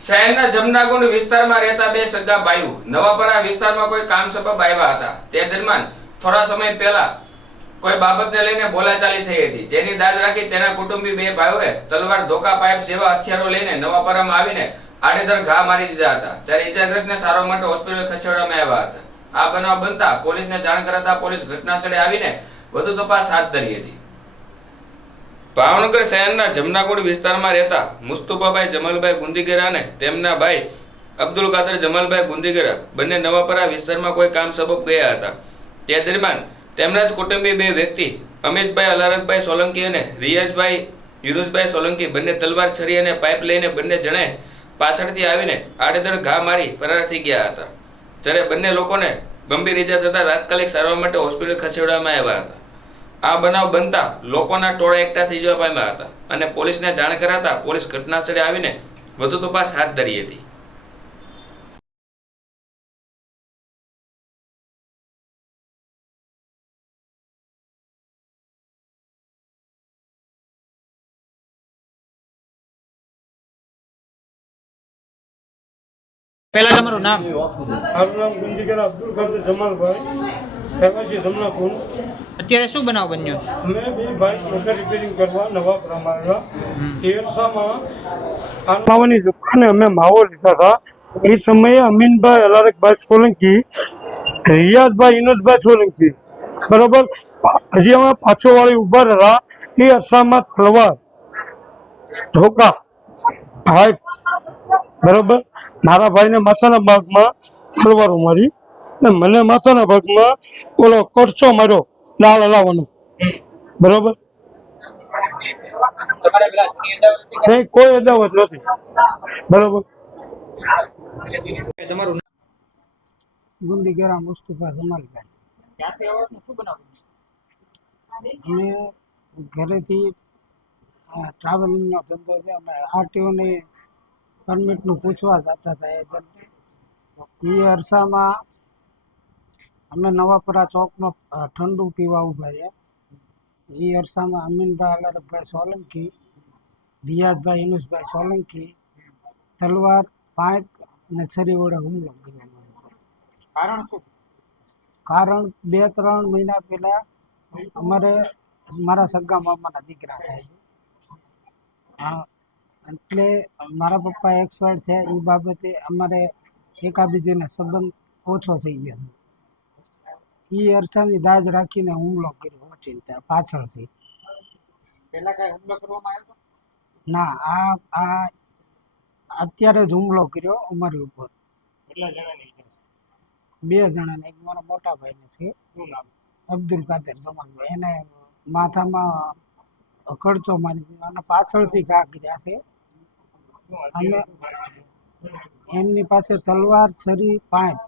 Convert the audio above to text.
શહેરના જમનાગુંડ વિસ્તારમાં રહેતા બે સગા ભાઈઓ. નવાપરા વિસ્તારમાં કોઈ કામ સબબ આવ્યા હતા. તે દરમિયાન થોડા સમય પહેલા કોઈ બાબતને લઈને બોલાચાલી થઈ હતી. જેની દાજ રાખી તેના કુટુંબી બે ભાઈઓએ તલવાર, ધોકા, પાઇપ જેવા હથિયારો લઈને નવાપરામાં આવીને આડેધડ ઘા મારી દીધા હતા. જ્યારે ઇજાગ્રસ્તને સારવાર માટે હોસ્પિટલ ખસેડવામાં આવ્યા હતા. આ બનાવ બનતા પોલીસને જાણ કરાતા પોલીસ ઘટના સ્થળે આવીને વધુ તપાસ હાથ ધરી હતી. ભાવનગર શહેરના જમનાગુડ વિસ્તારમાં રહેતા મુસ્તુફાભાઈ જમાલભાઈ ગુંદીગેરા અને તેમના ભાઈ અબ્દુલ કાદર જમાલભાઈ ગુંદીગેરા બંને નવાપરા વિસ્તારમાં કોઈ કામ સબબ ગયા હતા. તે દરમિયાન તેમના જ કુટુંબી બે વ્યક્તિ અમિતભાઈ અલારકભાઈ સોલંકી અને રિયાઝભાઈ યુનુસભાઈ સોલંકી બંને તલવાર છરી અને પાઇપ લઈને બંને જણે પાછળથી આવીને આડેધડ ઘા મારી ફરાર થઈ ગયા હતા. જ્યારે બંને લોકોને ગંભીર ઇજા થતાં તાત્કાલિક સારવાર માટે હોસ્પિટલ ખસેડવામાં આવ્યા હતા. આ બનાવ બનતા લોકોના ટોળા એકઠા થઈ જવા પામ્યા હતા અને પોલીસને જાણ કરાતા પોલીસ ઘટના સ્થળે આવીને વધુ તપાસ હાથ ધરી હતી. પહેલા તમારું નામ? મારું નામ ગુંજીગર અબ્દુલ કાદર જમાલભાઈ. અત્યારે શું બનાવ બન્યો? અમે બે ભાઈ મોટર રિપેરિંગ કરવા નવા પ્રમાણમાં. તેરસામાં માવાની દુકાને અમે માવો લીધા હતા. એ સમયે અમીનભાઈ અલારકભાઈ સોલંકી રિયાઝભાઈ ઇનોજભાઈ સોલંકી. બરોબર? હજી અમે પાછો વાળી ઊભા હતા એ અરસામાં તલવાર ધોકા. હાઈટ બરોબર? મારા ભાઈને માથાના ભાગમાં તલવારો મારી મને માથાના ભાગમાં ઓલો કરચો માર્યો લાલ હલાવવાનો. બરોબર? કઈ અદાવત નથી. બરોબર? તમારું નામ ગુંદીગેરા મુસ્તફા જમાલભાઈ શું અમે ઘરેથી ટ્રાવેલિંગનો ધંધો છે અમે આરટીઓની પરમિટનું પૂછવા જતા હતા એ અરસામાં અમે નવાપરા ચોકમાં ઠંડુ પીવા ઊભા રહ્યા. એ અરસામાં અમીનભાઈ અલારકભાઈ સોલંકી રિયાઝભાઈ યુનુસભાઈ સોલંકી તલવાર પાંચ અને છરી વડે હુમલો કર્યો કારણ શું? કારણ બે ત્રણ મહિના પહેલા અમારે મારા સગા મામાના દીકરા થાય છે. એટલે મારા પપ્પા એક્સપાયર છે એ બાબતે અમારે એકાબીજાને સંબંધ ઓછો થઈ ગયો. એ અરસાની દાજ રાખીને હુમલો કર્યો ઓચિંતા પાછળથી. પહેલા કઈ હુમલો કરવામાં આવ્યો? ના આ આ અત્યારે જ હુમલો કર્યો અમારી ઉપર. કેટલા જણાની બે જણાને એક મારા મોટા ભાઈને છે. શું નામ? અબ્દુલ કાદર જમાનભાઈ એને માથામાં ખર્ચો મારી દીધો અને પાછળથી ઘા કર્યા છે? અમે એમની પાસે તલવાર છરી પાંચ